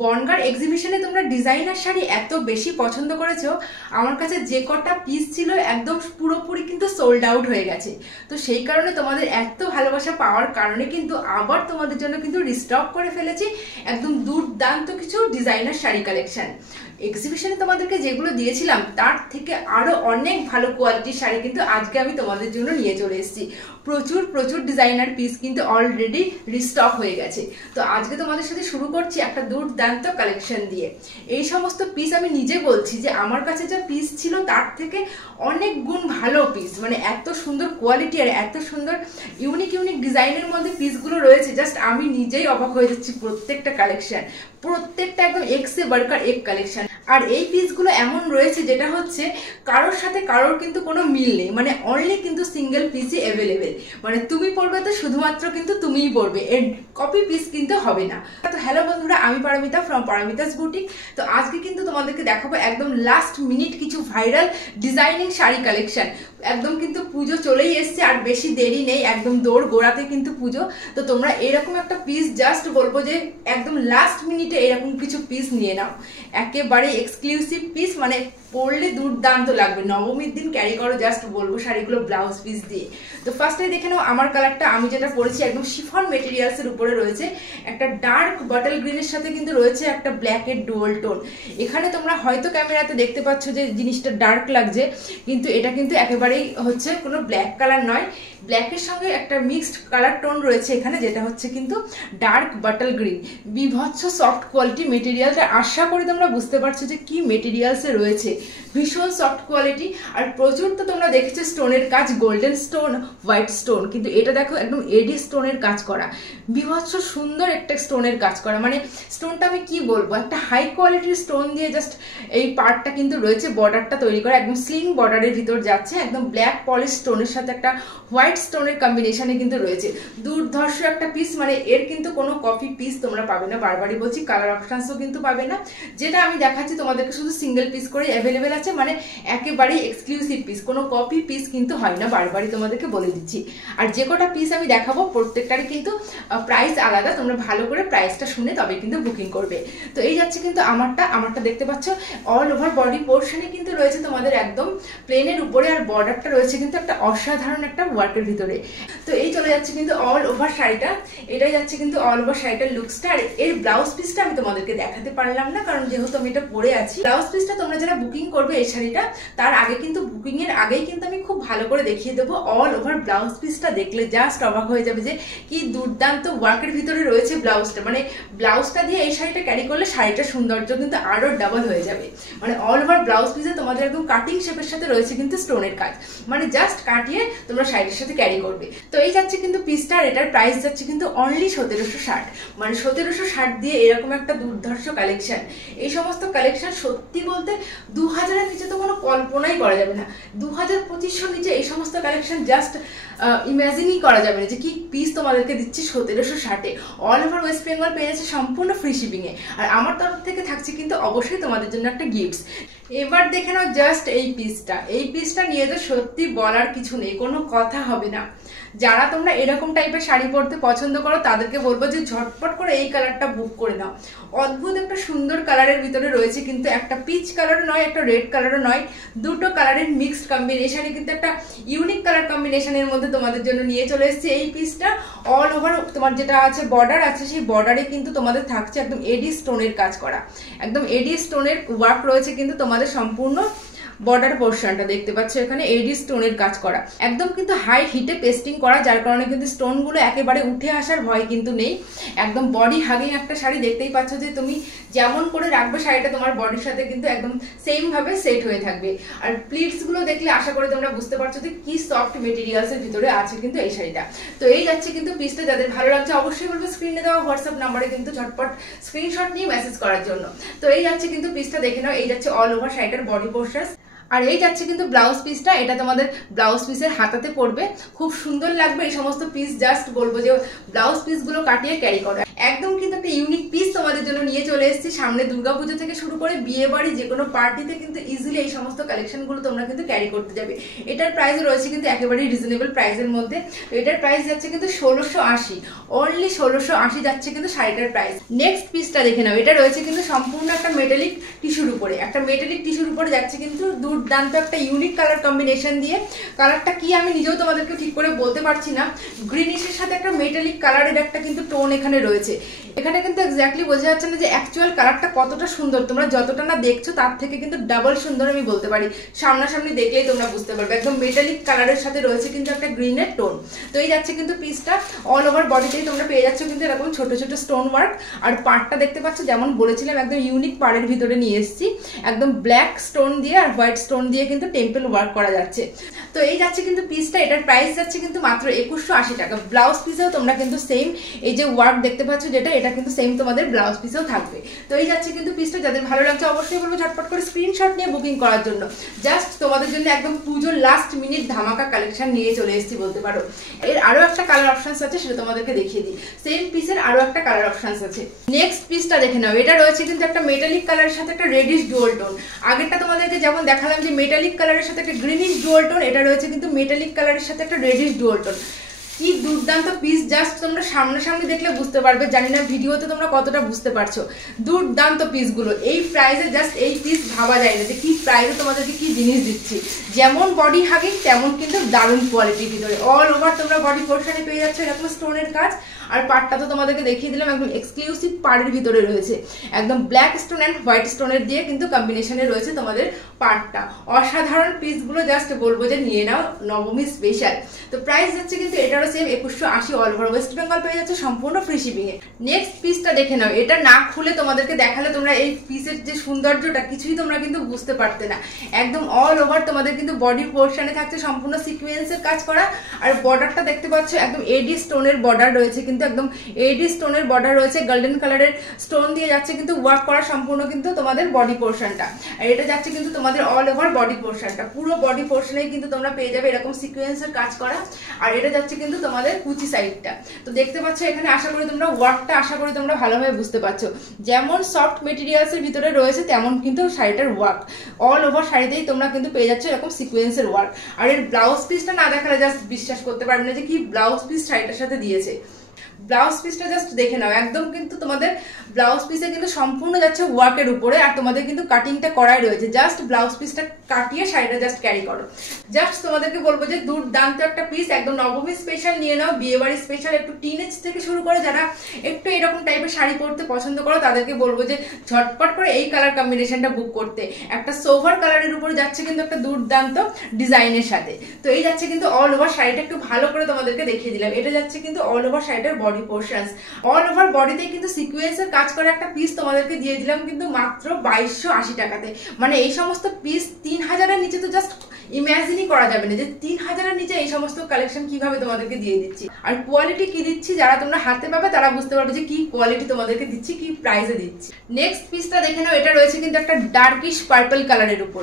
বনগাঁর এক্সিবিশনে তোমরা ডিজাইনার শাড়ি এত বেশি পছন্দ করেছো, আমার কাছে যে কটা পিস ছিল একদম পুরোপুরি কিন্তু সোল্ড আউট হয়ে গেছে। তো সেই কারণে তোমাদের এত ভালোবাসা পাওয়ার কারণে কিন্তু আবার তোমাদের জন্য কিন্তু রিস্টক করে ফেলেছি একদম দুর্দান্ত কিছু ডিজাইনার শাড়ি কালেকশন। এক্সিবিশনে তোমাদেরকে যেগুলো দিয়েছিলাম তার থেকে আরো অনেক ভালো কোয়ালিটির শাড়ি কিন্তু আজকে আমি তোমাদের জন্য নিয়ে চলে এসেছি। প্রচুর প্রচুর ডিজাইনার পিস কিন্তু অলরেডি রিস্টক হয়ে গেছে। তো আজকে তোমাদের সাথে শুরু করছি একটা দুর্দান্ত কালেকশন দিয়ে। এই সমস্ত পিস আমি নিজে বলছি যে আমার কাছে যা পিস ছিল তার থেকে অনেক গুণ ভালো পিস, মানে এত সুন্দর কোয়ালিটি আর এত সুন্দর ইউনিক ইউনিক ডিজাইনের মধ্যে পিসগুলো রয়েছে, জাস্ট আমি নিজেই অবাক হয়ে যাচ্ছি। প্রত্যেকটা কালেকশন, প্রত্যেকটা একদম এক সে বাড়কার এক কালেকশন। আর এই পিসগুলো এমন রয়েছে যেটা হচ্ছে কারোর সাথে কারোর কিন্তু কোনো মিল নেই, মানে অনলি কিন্তু সিঙ্গেল পিসই অ্যাভেলেবেল, মানে তুমি পড়বে তো শুধুমাত্র কিন্তু তুমিই পড়বে, এর কপি পিস কিন্তু হবে না। তো হ্যালো বন্ধুরা, আমি পারমিতা ফ্রম পারমিতাস বুটিক। তো আজকে কিন্তু তোমাদেরকে দেখাবো একদম লাস্ট মিনিট কিছু ভাইরাল ডিজাইনিং শাড়ি কালেকশন। একদম কিন্তু পুজো চলেই এসছে, আর বেশি দেরি নেই, একদম দৌড় গোড়াতে কিন্তু পুজো। তো তোমরা এরকম একটা পিস জাস্ট বলবো যে একদম লাস্ট মিনিটে এরকম কিছু পিস নিয়ে নাও, একেবারে এক্সক্লুসিভ পিস, মানে পরলে দুর্দান্ত লাগবে। নবমীর দিন ক্যারি করো, জাস্ট বলবো শাড়িগুলো ব্লাউজ পিস দিয়ে। তো ফার্স্টে দেখে নাও আমার কালারটা, আমি যেটা পরেছি একদম শিফন মেটেরিয়ালসের উপরে রয়েছে একটা ডার্ক বটল গ্রিনের সাথে কিন্তু রয়েছে একটা ব্ল্যাকের ডুয়াল টোন। এখানে তোমরা হয়তো ক্যামেরাতে দেখতে পাচ্ছ যে জিনিসটা ডার্ক লাগছে, কিন্তু এটা কিন্তু একেবারেই হচ্ছে কোনো ব্ল্যাক কালার নয়। ব্ল্যাকের সঙ্গে একটা মিক্সড কালার টোন রয়েছে এখানে, যেটা হচ্ছে কিন্তু ডার্ক বটল গ্রিন। বিভৎস সফট কোয়ালিটি মেটেরিয়ালটা, আশা করি তোমরা বুঝতে পারছো যে কি মেটেরিয়ালসে রয়েছে। ভীষণ সফট কোয়ালিটি, আর প্রচুর তো তোমরা দেখেছো স্টোনের কাজ, গোল্ডেন স্টোন, হোয়াইট স্টোন, কিন্তু এটা দেখো একদম এডি স্টোনের কাজ করা, বিভৎস সুন্দর একটা স্টোনের কাজ করা। মানে স্টোনটা আমি কি বলবো, একটা হাই কোয়ালিটির স্টোন দিয়ে জাস্ট এই পার্টটা কিন্তু রয়েছে, বর্ডারটা তৈরি করা একদম স্লিং বর্ডারের ভিতর যাচ্ছে, একদম ব্ল্যাক পলিশ স্টোনের সাথে একটা হোয়াইট স্টোনের কম্বিনেশনে কিন্তু রয়েছে। দুর্ধর্ষ একটা পিস, মানে এর কিন্তু কোনো কপি পিস তোমরা পাবে না, বারবারই বলছি, কালার অপশনসও কিন্তু পাবে না। যেটা আমি দেখাচ্ছি তোমাদেরকে শুধু সিঙ্গেল পিস করে অ্যাভেলেবেল আছে, মানে একেবারেই এক্সক্লুসিভ পিস, কোনো কপি পিস কিন্তু হয় না, বারবারই তোমাদেরকে বলে দিচ্ছি। আর যে কটা পিস আমি দেখাবো প্রত্যেকটারই কিন্তু প্রাইস আলাদা, তোমরা ভালো করে প্রাইসটা শুনে তবে কিন্তু বুকিং করবে। তো এই যাচ্ছে কিন্তু আমারটা দেখতে পাচ্ছ অল ওভার বডি পোর্শনে কিন্তু রয়েছে তোমাদের একদম প্লেনের উপরে, আর বর্ডারটা রয়েছে কিন্তু একটা অসাধারণ একটা ওয়ার্কের ভিতরে। তো এই চলে যাচ্ছে কিন্তু অল ওভার শাড়িটা, এটাই যাচ্ছে কিন্তু অল ওভার শাড়িটার লুকসটা। আর এর ব্লাউজ পিসটা আমি তোমাদেরকে দেখাতে পারলাম না, কারণ যেহেতু আমি এটা পরে আছি। ব্লাউজ পিসটা তোমরা যারা বুকিং করবে এই শাড়িটা, তার আগে কিন্তু বুকিং এর আগেই কিন্তু আমি খুব ভালো করে দেখিয়ে দেবো। অল ওভার ব্লাউজ পিসটা দেখলে জাস্ট অবাক হয়ে যাবে যে কি দুর্দান্ত ওয়ার্কের ভিতরে রয়েছে ব্লাউজটা। মানে ব্লাউজটা দিয়ে এই শাড়িটা ক্যারি করলে শাড়িটার সৌন্দর্য কিন্তু আরো ডাবল হয়ে যাবে। মানে অল ওভার ব্লাউজ পিসে তোমাদের একদম কাটিং শেপের সাথে রয়েছে কিন্তু স্টোনের কাজ, মানে জাস্ট কাটিয়ে তোমরা শাড়ির সাথে ক্যারি করবে। তো এই যাচ্ছে কিন্তু পিসটা, আর এটার প্রাইস যাচ্ছে কিন্তু অনলি 1760, মানে 1760 দিয়ে এরকম একটা দুর্ধর্ষ কালেকশন। এই সমস্ত কালেকশন সত্যি বলতে 2000-এর নিচে তো কোনো কল্পনাই করা যাবে না। 2500 নিচে এই সমস্ত কালেকশন জাস্ট ইমাজিনই করা যাবে না যে কি পিস তোমাদেরকে দিচ্ছি 1760-এ। অল ওভার ওয়েস্ট বেঙ্গল পেয়ে যাচ্ছে সম্পূর্ণ ফ্রি শিপিংয়ে, আর আমার তরফ থেকে থাকছে কিন্তু অবশ্যই তোমাদের জন্য একটা গিফটস। এবার দেখে নাও জাস্ট এই পিসটা নিয়ে তো সত্যি বলার কিছু নেই, কোনো কথা হবে না। যারা তোমরা এরকম টাইপের শাড়ি পরতে পছন্দ করো তাদেরকে বলবো যে ঝটপট করে এই কালারটা বুক করে নাও। অদ্ভুত একটা সুন্দর কালারের ভিতরে রয়েছে, কিন্তু একটা পিচ কালারও নয়, একটা রেড কালারও নয়, দুটো কালারের মিক্সড কম্বিনেশনে কিন্তু একটা ইউনিক কালার কম্বিনেশনের মধ্যে তোমাদের জন্য নিয়ে চলে এসেছে এই পিসটা। অল ওভার তোমার যেটা আছে বর্ডার আছে, সেই বর্ডারে কিন্তু তোমাদের থাকছে একদম এডি স্টোনের কাজ করা, একদম এডি স্টোনের ওয়ার্ক রয়েছে কিন্তু তোমাদের সম্পূর্ণ বর্ডার পোর্শনটা দেখতে পাচ্ছ, এখানে এডি স্টোনের কাজ করা, একদম কিন্তু হাই হিটে পেস্টিং করা, যার কারণে কিন্তু স্টোনগুলো একেবারে উঠে আসার ভয় কিন্তু নেই। একদম বডি হাগিং একটা শাড়ি, দেখতেই পাচ্ছ যে তুমি যেমন করে রাখবে শাড়িটা তোমার বডির সাথে কিন্তু একদম সেম ভাবে সেট হয়ে থাকবে। আর প্লিটস গুলো দেখলে আশা করি তোমরা বুঝতে পারছো যে কি সফট মেটেরিয়ালস এর ভিতরে আছে কিন্তু এই শাড়িটা। তো এই যাচ্ছে কিন্তু পিসটা, যাদের ভালো লাগছে অবশ্যই বলবো স্ক্রিনে দেওয়া হোয়াটসঅ্যাপ নাম্বারে কিন্তু ঝটপট স্ক্রিনশট নিয়ে মেসেজ করার জন্য। তো এই যাচ্ছে কিন্তু পিসটা দেখে নাও, এই যাচ্ছে অল ওভার শাড়িটার বডি পোর্শন। আর এই যাচ্ছে কিন্তু ব্লাউজ পিসটা, এটা তোমাদের ব্লাউজ পিসের হাতাতে পড়বে, খুব সুন্দর লাগবে এই সমস্ত পিস। জাস্ট বলবো যে ব্লাউজ পিসগুলো কাটিয়ে ক্যারি করো, একদম কিন্তু একটা ইউনিক পিস তোমাদের জন্য নিয়ে চলে এসেছি। সামনে দুর্গাপুজো থেকে শুরু করে বিয়ে বাড়ি যে কোনো পার্টিতে কিন্তু ইজিলি এই সমস্ত কালেকশনগুলো তোমরা কিন্তু ক্যারি করতে যাবে। এটার প্রাইস রয়েছে কিন্তু একেবারেই রিজনেবল প্রাইসের মধ্যে। এটার প্রাইস যাচ্ছে কিন্তু 1680, অনলি 1680 যাচ্ছে কিন্তু শাড়িটার প্রাইস। নেক্সট পিসটা দেখে নাও, এটা রয়েছে কিন্তু সম্পূর্ণ একটা মেটালিক টিস্যুর উপরে, একটা মেটালিক টিস্যুর উপরে যাচ্ছে কিন্তু দুর্দান্ত একটা ইউনিক কালার কম্বিনেশন দিয়ে। কালারটা কি আমি নিজেও তোমাদেরকে ঠিক করে বলতে পারছি না, গ্রিনিশের সাথে একটা মেটালিক কালারের একটা কিন্তু টোন এখানে রয়েছে। এখানে কিন্তু এক্স্যাক্টলি বোঝা যাচ্ছে না যে অ্যাকচুয়াল কালারটা কতটা সুন্দর, তোমরা যতটা না দেখছো তার থেকে কিন্তু ডাবল সুন্দর আমি বলতে পারি। সামনাসামনি দেখলেই তোমরা বুঝতে পারবে, একদম মেটালিক কালারের সাথে রয়েছে কিন্তু একটা গ্রিনের টোন। তো এই যাচ্ছে কিন্তু পিসটা অল ওভার বডিতেই তোমরা পেয়ে যাচ্ছ কিন্তু এরকম ছোট ছোট স্টোন ওয়ার্ক। আর পাড়টা দেখতে পাচ্ছ যেমন বলেছিলাম একদম ইউনিক পাড়ের ভিতরে নিয়ে এসেছি, একদম ব্ল্যাক স্টোন দিয়ে আর হোয়াইট স্টোন দিয়ে কিন্তু টেম্পল ওয়ার্ক করা যাচ্ছে। তো এই যাচ্ছে কিন্তু পিসটা, এটার প্রাইস যাচ্ছে কিন্তু মাত্র 2180 টাকা। ব্লাউজ পিসেও তোমরা কিন্তু সেম এই যে ওয়ার্ক দেখতে পাচ্ছ যেটা, এটা কিন্তু সেম তোমাদের ব্লাউজ পিসেও থাকবে। তো এই যাচ্ছে কিন্তু পিসটা, যাদের ভালো লাগছে অবশ্যই বলবো ঝটপট করে স্ক্রিনশট নিয়ে বুকিং করার জন্য। জাস্ট তোমাদের জন্য একদম পুজোর লাস্ট মিনিট ধামাকা কালেকশন নিয়ে চলে এসেছি বলতে পারো। এর আরো একটা কালার অপশনস আছে, সেটা তোমাদেরকে দেখিয়ে দিই। সেম পিসের আরো একটা কালার অপশনস আছে। নেক্সট পিসটা দেখে নাও, এটা রয়েছে কিন্তু একটা মেটালিক কালারের সাথে একটা রেডিশ ডুয়াল টোন। আগেরটা তোমাদেরকে যেমন দেখালাম যে মেটালিক কালারের সাথে একটা গ্রিনিশ ডুয়াল টোন, এটা রয়েছে কিন্তু মেটালিক কালারের সাথে একটা রেডিশ ডুয়াল টোন। কি দুর্দান্ত পিস, জাস্ট তোমরা সামনাসামনি দেখলে বুঝতে পারবে, জানি না ভিডিওতে তোমরা কতটা বুঝতে পারছো। দুর্দান্ত পিসগুলো এই প্রাইসে, জাস্ট এই পিস ভাবা যায় না যে কি প্রাইসে তোমাদেরকে কি জিনিস দিচ্ছি। যেমন বডি হাগিং তেমন কিন্তু দারুণ কোয়ালিটির ভিতরে অল ওভার তোমরা বডি পোর্শনে পেয়ে যাচ্ছ এরকম স্টোনের কাজ। আর পাড়টা তো তোমাদেরকে দেখিয়ে দিলাম, একদম এক্সক্লুসিভ পাড়ের ভিতরে রয়েছে, একদম ব্ল্যাক স্টোন অ্যান্ড হোয়াইট স্টোনের দিয়ে কিন্তু কম্বিনেশনে রয়েছে তোমাদের পাড়টা। অসাধারণ পিসগুলো, জাস্ট বলবো যে নিয়ে নাও, নবমী স্পেশাল। তো প্রাইস যাচ্ছে কিন্তু এটারও same 2180, all over West Bengal পেয়ে যাচ্ছে সম্পূর্ণ ফ্রি শিপিং এ। নেক্সট পিসটা দেখে নাও, এটা না খুলে তোমাদেরকে দেখালে তোমরা এই পিসের যে সৌন্দর্যটা কিছুই তোমরা কিন্তু বুঝতে পারতে না। একদম অল ওভার তোমাদের কিন্তু বডি পোর্শনে থাকছে সম্পূর্ণ সিকোয়েন্সের কাজ করা। আর বর্ডারটা দেখতে পাচ্ছ একদম এডি স্টোনের বর্ডার রয়েছে, কিন্তু একদম এডি স্টোনের বর্ডার রয়েছে, গোল্ডেন কালারের স্টোন দিয়ে যাচ্ছে কিন্তু ওয়ার্ক করা সম্পূর্ণ কিন্তু তোমাদের বডি পোর্শনটা। আর এটা যাচ্ছে কিন্তু তোমাদের অল ওভার বডি পোর্শনটা, পুরো বডি পোর্শনেই কিন্তু তোমরা পেয়ে যাবে এরকম সিকোয়েন্সের কাজ করা। আর এটা যাচ্ছে কিন্তু তোমাদের কুচি সাইডটা। তো দেখতে পাচ্ছ এখানে আশা করি তোমরা ওয়ার্কটা আশা করি তোমরা ভালোভাবে বুঝতে পারছো। যেমন সফট মেটেরিয়ালসের ভিতরে রয়েছে তেমন কিন্তু শাড়িটার ওয়ার্ক অল ওভার শাড়িতেই তোমরা কিন্তু পেয়ে যাচ্ছ এরকম সিকোয়েন্সের ওয়ার্ক। আর এর ব্লাউজ পিসটা না দেখালে জাস্ট বিশ্বাস করতে পারবে না যে কি ব্লাউজ পিস শাড়িটার সাথে দিয়েছে। ব্লাউজ পিসটা জাস্ট দেখে নাও, একদম কিন্তু তোমাদের ব্লাউজ পিসে কিন্তু সম্পূর্ণ যাচ্ছে ওয়ার্কের উপরে। আর তোমাদের কিন্তু কাটিংটা করাই রয়েছে, জাস্ট ব্লাউজ পিসটা কাটিয়ে শাড়িটা জাস্ট ক্যারি করো। জাস্ট তোমাদেরকে বলবো যে দুর্দান্ত একটা পিস, একদম নবমী স্পেশাল নিয়ে নাও, বিয়ে বাড়ি স্পেশাল, একটু টিনেজ থেকে শুরু করে যারা একটু এরকম টাইপের শাড়ি পরতে পছন্দ করো তাদেরকে বলবো যে ঝটপট করে এই কালার কম্বিনেশনটা বুক করতে। একটা সোভার কালারের উপরে যাচ্ছে কিন্তু একটা দুর্দান্ত ডিজাইনের সাথে। তো এই যাচ্ছে কিন্তু অল ওভার শাড়িটা, একটু ভালো করে তোমাদেরকে দেখিয়ে দিলাম। এটা যাচ্ছে কিন্তু অল ওভার শাড়িটার বডি পোর্শনস, অল ওভার বডিতে কিন্তু সিকোয়েন্সের কাজ করে একটা পিস তোমাদেরকে দিয়ে দিলাম কিন্তু মাত্র 2280 টাকাতে। মানে এই সমস্ত পিস 3000-এর নিচে তো জাস্ট ইমাজিনই করা যাবে না যে 3000-এর নিচে এই সমস্ত কালেকশন কিভাবে তোমাদেরকে দিয়ে দিচ্ছি। আর কোয়ালিটি কি দিচ্ছি যারা তোমরা হাতে পাবে তারা বুঝতে পারবে যে কি কোয়ালিটি তোমাদেরকে দিচ্ছি, কি প্রাইসে দিচ্ছি। নেক্সট পিসটা দেখে নাও, এটা রয়েছে কিন্তু একটা ডার্কিশ পার্পল কালারের উপর,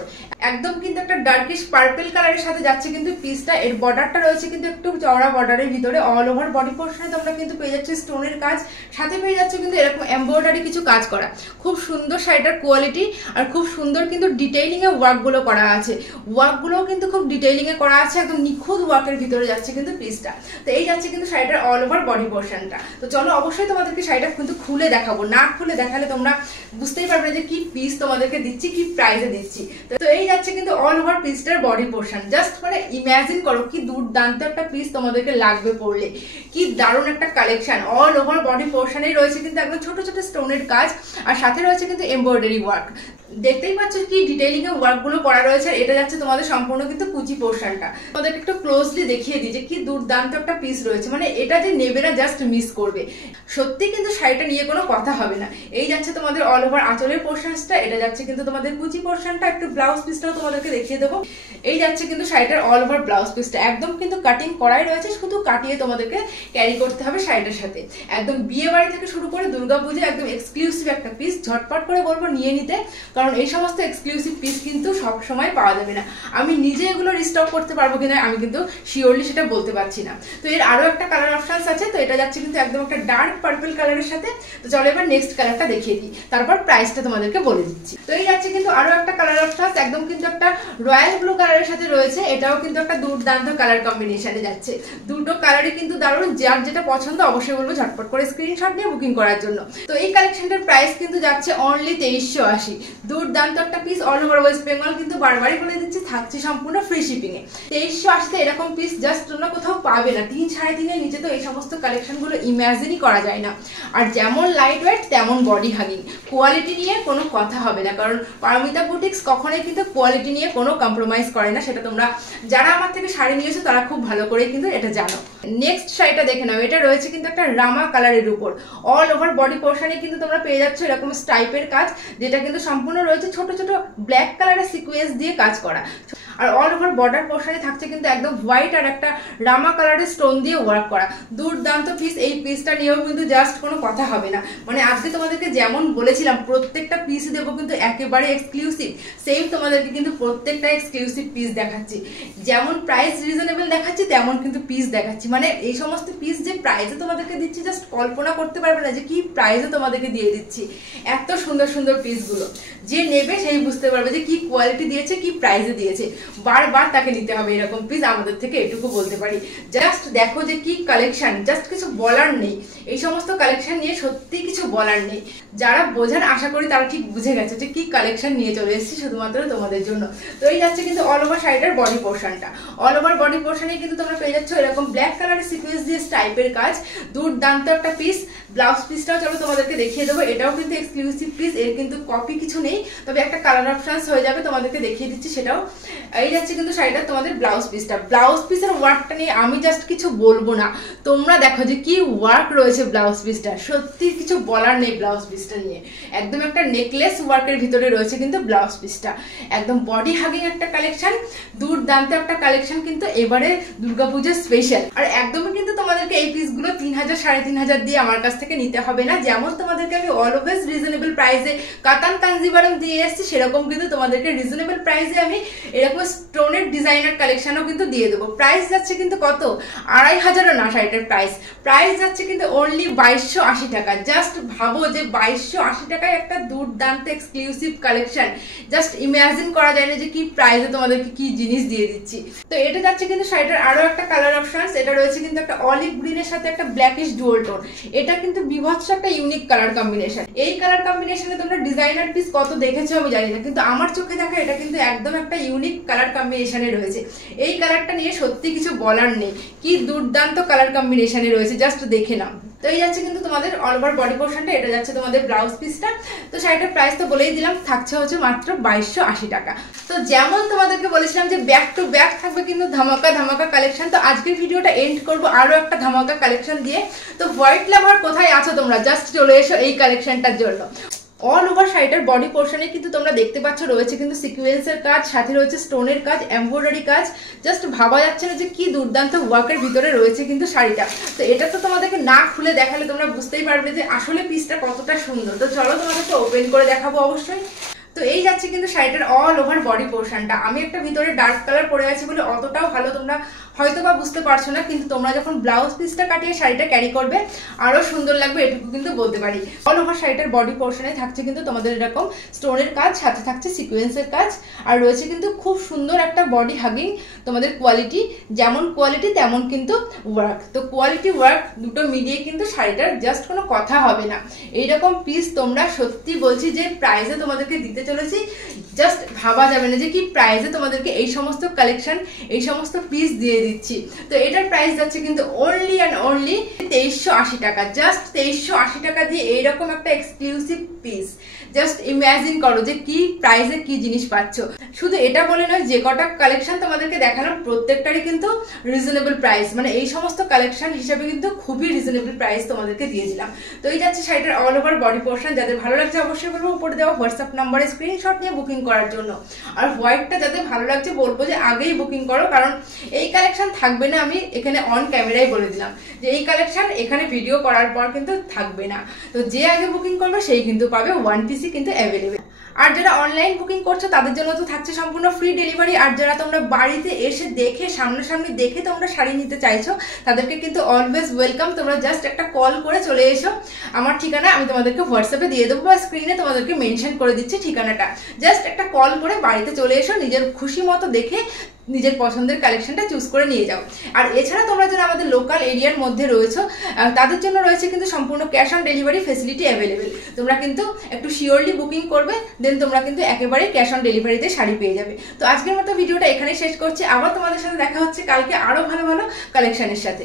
একদম কিন্তু একটা ডার্কিশ পার্পল কালারের সাথে যাচ্ছে কিন্তু পিসটা। এর বর্ডারটা রয়েছে কিন্তু একটু চওড়া বর্ডারের ভিতরে, অল ওভার বডি পোর্শনে তোমরা কিন্তু পেয়ে যাচ্ছে স্টোনের কাজ, সাথে পেয়ে যাচ্ছে কিন্তু এরকম এমব্রয়ডারি কিছু কাজ করা। খুব সুন্দর শাড়িটার কোয়ালিটি, আর খুব সুন্দর কিন্তু ডিটেইলিং এ ওয়ার্ক গুলো করা আছে, ওয়ার্ক গুলো কিন্তু খুব ডিটেইলিং এ করা আছে, একদম নিখুঁত ওয়ার্কের ভিতরে যাচ্ছে কিন্তু পিসটা। তো এই যাচ্ছে কিন্তু শাড়িটার অল ওভার বডি পোর্শনটা। তো চলো অবশ্যই তোমাদেরকে শাড়িটা কিন্তু খুলে দেখাবো, না খুলে দেখালে তোমরা বুঝতেই পারবে যে কি পিস তোমাদেরকে দিচ্ছি, কি প্রাইসে দিচ্ছি। তো এই যাচ্ছে কিন্তু অল ওভার পিসটার বডি পোর্শন। জাস্ট মানে ইমাজিন করো কি দুর্দান্ত একটা পিস তোমাদেরকে লাগবে পরলে, কি দারুণ একটা কালেকশন। অল ওভার বডি পোর্শনেই রয়েছে কিন্তু একদম ছোট ছোট স্টোনের কাজ, আর সাথে রয়েছে কিন্তু এমব্রয়ডারি ওয়ার্ক। দেখতেই পাচ্ছ কি ডিটেইলিং এ ওয়ার্ক গুলো করা রয়েছে। এটা যাচ্ছে তোমাদের সম্পূর্ণ কিন্তু কুচি পোর্শনটা। তোমাদেরকে একটু ক্লোজলি দেখিয়ে দিই যে কি দুর্দান্ত একটা পিস রয়েছে, মানে এটা যে নেবে না জাস্ট মিস করবে। সত্যি কিন্তু শাড়িটা নিয়ে কোনো কথা হবে না। এই যাচ্ছে তোমাদের অল ওভার আঁচলের পোর্শনসটা, এটা যাচ্ছে কিন্তু তোমাদের কুচি পোর্শনটা। একটু ব্লাউজ পিসটাও তোমাদেরকে দেখিয়ে দেবো। এই যাচ্ছে কিন্তু শাড়িটার অল ওভার ব্লাউজ পিসটা, একদম কিন্তু কাটিং করাই রয়েছে, শুধু কাটিয়ে তোমাদেরকে ক্যারি করতে হবে শাড়িটার সাথে। একদম বিয়ে বাড়ি থেকে শুরু করে দুর্গাপুজো একদম এক্সক্লুসিভ একটা পিস, ঝটপট করে বলবো নিয়ে নিতে। কারণ এই সমস্ত এক্সক্লুসিভ পিস কিন্তু সব সময় পাওয়া যাবে না। আমি নিজে এগুলো রিস্টক করতে পারবো কিনা আমি কিন্তু শিওরলি সেটা বলতে পারছি না। তো এর আরো একটা কালার অপশনস আছে, তো এটা যাচ্ছে কিন্তু একদম একটা ডার্ক পার্পল কালারের সাথে। তো চলো এবার নেক্সট কালারটা দেখিয়ে দিই, তারপর প্রাইসটা তোমাদেরকে বলে দিচ্ছি। তো এই যাচ্ছে কিন্তু আরো একটা কালার অপশনস, একদম কিন্তু একটা রয়্যাল ব্লু কালারের সাথে রয়েছে। এটাও কিন্তু একটা দুর্দান্ত কালার কম্বিনেশনে যাচ্ছে। দুটো কালারই কিন্তু দারুণ, যার যেটা পছন্দ অবশ্যই বলবো ঝটপট করে স্ক্রিনশট নিয়ে বুকিং করার জন্য। তো এই কালেকশনটার প্রাইস কিন্তু যাচ্ছে অনলি 2380। দুর্দান্ত একটা piece, all over West Bengal, কিন্তু বারবারই বলে দিচ্ছি থাকছে সম্পূর্ণ ফ্রি শিপিং এ। 2380 এরকম পিস জাস্ট তোমরা কোথাও পাবে না। 3-3.5 নিচে তো এই সমস্ত কালেকশন গুলো ইমাজিনই করা যায় না। আর যেমন লাইট ওয়েট তেমন বডি হাগিং, কোয়ালিটি নিয়ে কোনো কথা হবে না, কারণ পারমিতা বুটিক্স কখনোই কিন্তু কোয়ালিটি নিয়ে কোনো কম্প্রোমাইজ করে না। সেটা তোমরা যারা আমার থেকে শাড়ি নিয়েছো তারা খুব ভালো করে কিন্তু এটা জানো। নেক্সট শাড়িটা দেখে নাও, এটা রয়েছে কিন্তু একটা রামা কালারের উপর। অল ওভার বডি পোর্শনে কিন্তু তোমরা পেয়ে যাচ্ছ এরকম স্টাইপের কাজ, যেটা কিন্তু সম্পূর্ণ রয়েছে ছোট ছোট ব্ল্যাক কালারের সিকোয়েন্স দিয়ে কাজ করা। আর অল ওভার বর্ডার পোর্শনে থাকছে কিন্তু একদম হোয়াইট আর একটা রামা কালারের স্টোন দিয়ে ওয়ার্ক করা। দুর্দান্ত পিস, এই পিসটা নিয়েও কিন্তু জাস্ট কোনো কথা হবে না। মানে আজকে তোমাদেরকে যেমন বলেছিলাম প্রত্যেকটা পিস দেবো কিন্তু একেবারে এক্সক্লুসিভ, সেম তোমাদেরকে কিন্তু প্রত্যেকটা এক্সক্লুসিভ পিস দেখাচ্ছি। যেমন প্রাইস রিজনেবল দেখাচ্ছি তেমন কিন্তু পিস দেখাচ্ছি। মানে এই সমস্ত পিস যে প্রাইসে তোমাদেরকে দিচ্ছি জাস্ট কল্পনা করতে পারবে না যে কি প্রাইসে তোমাদেরকে দিয়ে দিচ্ছি। এত সুন্দর সুন্দর পিসগুলো যে নেবে সেই বুঝতে পারবে যে কি কোয়ালিটি দিয়েছে, কি প্রাইসে দিয়েছে। বারবার তাকে নিতে হবে এরকম পিস, আমাদের থেকে এটুকু বলতে পারি। জাস্ট দেখো যে কি কালেকশন, জাস্ট কিছু বলার নেই। এই সমস্ত কালেকশন নিয়ে সত্যি কিছু বলার নেই। যারা বোঝার আশা করি তারা ঠিক বুঝে গেছে যে কি কালেকশন নিয়ে চলে এসেছি শুধুমাত্র তোমাদের জন্য। তো এই যাচ্ছে কিন্তু অল ওভার শাড়িটার বডি পোর্শনটা। অল ওভার বডি পোর্শনে কিন্তু তোমরা পেয়ে যাচ্ছ এরকম ব্ল্যাক কালারের সিকোয়েন্স দিয়ে স্টাইপের কাজ। দুর্দান্ত একটা পিস। ব্লাউজ পিসটাও চলো তোমাদেরকে দেখিয়ে দেবো। এটাও কিন্তু এক্সক্লুসিভ পিস, এর কিন্তু কপি কিছু নেই, তবে একটা কালার অপশনস হয়ে যাবে, তোমাদেরকে দেখিয়ে দিচ্ছি সেটাও। এই যাচ্ছে কিন্তু শাড়িটা তোমাদের ব্লাউজ পিসটা। ব্লাউজ পিসের ওয়ার্কটা নিয়ে আমি জাস্ট কিছু বলবো না, তোমরা দেখো যে কি ওয়ার্ক রয়েছে ব্লাউজ পিসটা, সত্যি কিছু বলার নেই ব্লাউজ পিসটা নিয়ে। একদম একটা নেকলেস ওয়ার্কের ভিতরে রয়েছে কিন্তু ব্লাউজ পিসটা। একদম বডি হাগিং একটা কালেকশন, দুর্দান্ত একটা কালেকশন কিন্তু এবারে দুর্গাপূজার স্পেশাল। আর একদমই কিন্তু তোমাদেরকে এই পিসগুলো 3000-3500 দিয়ে আমার কাছ থেকে নিতে হবে না। যেমন তোমাদেরকে আমি অলওয়েজ রিজনেবল প্রাইসে কাতান কাঞ্জিভারম দিয়ে এসেছি, সেরকম কিন্তু তোমাদেরকে রিজনেবল প্রাইসে আমি এরকম স্টোনের ডিজাইনার কালেকশনও কিন্তু দিয়ে দেবো। প্রাইস যাচ্ছে কিন্তু কত, 2500ও না শাড়িটার প্রাইস। প্রাইস যাচ্ছে কিন্তু অনলি 2280 টাকা। জাস্ট ভাবো যে 2280 টাকায় একটা দুর্দান্ত এক্সক্লুসিভ কালেকশন, জাস্ট ইমাজিন করা যায় না যে কি প্রাইসে তোমাদেরকে কি জিনিস দিয়ে দিচ্ছি। তো এটা যাচ্ছে কিন্তু শাড়িটার আরো একটা কালার অপশনস। এটা রয়েছে কিন্তু একটা অলিভ গ্রিনের সাথে একটা ব্ল্যাকিশ ডুয়াল টোন। এটা কিন্তু বিভৎস একটা ইউনিক কালার কম্বিনেশন। এই কালার কম্বিনেশনে তোমরা ডিজাইনার পিস কত দেখেছো আমি জানি না, কিন্তু আমার চোখে দেখা এটা কিন্তু একদম একটা ইউনিক কালার কম্বিনেশনে রয়েছে। এই কালারটা নিয়ে সত্যি কিছু বলার নেই, কি দুর্দান্ত কালার কম্বিনেশনে রয়েছে, জাস্ট দেখে নাও। তো এই যাচ্ছে কিন্তু তোমাদের অল ওভার বডি পোর্শনটা, এটা যাচ্ছে তোমাদের ব্লাউজ পিসটা। তো শাড়িটার প্রাইস তো বলেই দিলাম, থাকছে হচ্ছে মাত্র 2280 টাকা। তো যেমন তোমাদেরকে বলেছিলাম যে ব্যাক টু ব্যাক থাকবে কিন্তু ধামাকা ধামাকা কালেকশন। তো আজকের ভিডিওটা এন্ড করবো আরো একটা ধামাকা কালেকশন দিয়ে। তো হোয়াইট লাভার কোথায় আছো তোমরা, জাস্ট চলে এসো এই কালেকশনটার জন্য। অল ওভার শাড়িটার বডি পোর্শনে কিন্তু তোমরা দেখতে পাচ্ছ রয়েছে কিন্তু সিকোয়েন্সের কাজ, সাথে রয়েছে স্টোনের কাজ, এমব্রয়ডারি কাজ। জাস্ট ভাবা যাচ্ছে না যে কি দুর্দান্ত ওয়ার্কের ভিতরে রয়েছে কিন্তু শাড়িটা। তো এটা তো তোমাদেরকে না খুলে দেখালে তোমরা বুঝতেই পারবে যে আসলে পিসটা কতটা সুন্দর। তো চলো তোমাদেরকে ওপেন করে দেখাবো অবশ্যই। তো এই যাচ্ছে কিন্তু শাড়িটার অল ওভার বডি পোর্শনটা। আমি একটা ভিতরে ডার্ক কালার পরে আছি বলে অতটাও ভালো তোমরা হয়তো বা বুঝতে পারছো না, কিন্তু তোমরা যখন ব্লাউজ পিসটা কাটিয়ে শাড়িটা ক্যারি করবে আরো সুন্দর লাগবে, এটুকু কিন্তু বলতে পারি। অল ওভার শাড়িটার বডি পোর্শনে থাকছে কিন্তু তোমাদের এরকম স্টোনের কাজ, সাথে থাকছে সিকোয়েন্সের কাজ, আর রয়েছে কিন্তু খুব সুন্দর একটা বডি হাগিং। তোমাদের কোয়ালিটি যেমন কোয়ালিটি তেমন কিন্তু ওয়ার্ক। তো কোয়ালিটি ওয়ার্ক দুটো মিলিয়ে কিন্তু শাড়িটার জাস্ট কোনো কথা হবে না। এইরকম পিস তোমরা সত্যি বলছি যে প্রাইসে তোমাদেরকে দিতে চলেছি, জাস্ট ভাবা যাবে না যে কি প্রাইসে তোমাদেরকে এই সমস্ত কালেকশন, এই সমস্ত পিস দিয়ে দিচ্ছি। তো এটার প্রাইস যাচ্ছে কিন্তু অনলি অ্যান্ড অনলি 2380 টাকা। জাস্ট 2380 টাকা দিয়ে এইরকম একটা এক্সক্লুসিভ পিস, জাস্ট ইমাজিন করো যে কি প্রাইসে কি জিনিস পাচ্ছ। শুধু এটা বলে নয়, যে কটা কালেকশন তোমাদেরকে দেখালাম প্রত্যেকটারই কিন্তু রিজনেবল প্রাইস, মানে এই সমস্ত কালেকশন হিসাবে কিন্তু খুবই রিজনেবল প্রাইস তোমাদেরকে দিয়ে দিলাম। তো এই যাচ্ছে শাড়িটার অল ওভার বডি পোর্শন। যাদের ভালো লাগছে অবশ্যই বলবো উপরে দেওয়া হোয়াটসঅ্যাপ নাম্বারে স্ক্রিনশট নিয়ে বুকিং করার জন্য। আর হোয়াইটটা যাদের ভালো লাগছে বলবো যে আগেই বুকিং করো, কারণ এই কালেকশন থাকবে না, আমি এখানে অন ক্যামেরায় বলে দিলাম যে এই কালেকশন এখানে ভিডিও করার পর কিন্তু থাকবে না। তো যে আগে বুকিং করবে সেই কিন্তু পাবে, ওয়ান পিসই কিন্তু অ্যাভেলেবেল। আর যারা অনলাইন বুকিং করছো তাদের জন্য তো থাকছে সম্পূর্ণ ফ্রি ডেলিভারি। আর যারা তোমরা বাড়িতে এসে দেখে সামনাসামনি দেখে তোমরা শাড়ি নিতে চাইছো তাদেরকে কিন্তু অলওয়েজ ওয়েলকাম। তোমরা জাস্ট একটা কল করে চলে এসো। আমার ঠিকানা আমি তোমাদেরকে হোয়াটসঅ্যাপে দিয়ে দেবো বা স্ক্রিনে তোমাদেরকে মেনশন করে দিচ্ছি ঠিকানাটা। জাস্ট একটা কল করে বাড়িতে চলে এসো, নিজের খুশি মতো দেখে নিজের পছন্দের কালেকশনটা চুজ করে নিয়ে যাও। আর এছাড়া তোমরা যারা আমাদের লোকাল এরিয়ার মধ্যে রয়েছো তাদের জন্য রয়েছে কিন্তু সম্পূর্ণ cash on delivery facility available. তোমরা কিন্তু একটু শিওরলি বুকিং করবে, দেন তোমরা কিন্তু একেবারে ক্যাশ অন ডেলিভারিতে শাড়ি পেয়ে যাবে। তো আজকের মতো ভিডিওটা এখানেই শেষ করছি। আবার তোমাদের সাথে দেখা হচ্ছে কালকে আরো ভালো ভালো কালেকশনের সাথে।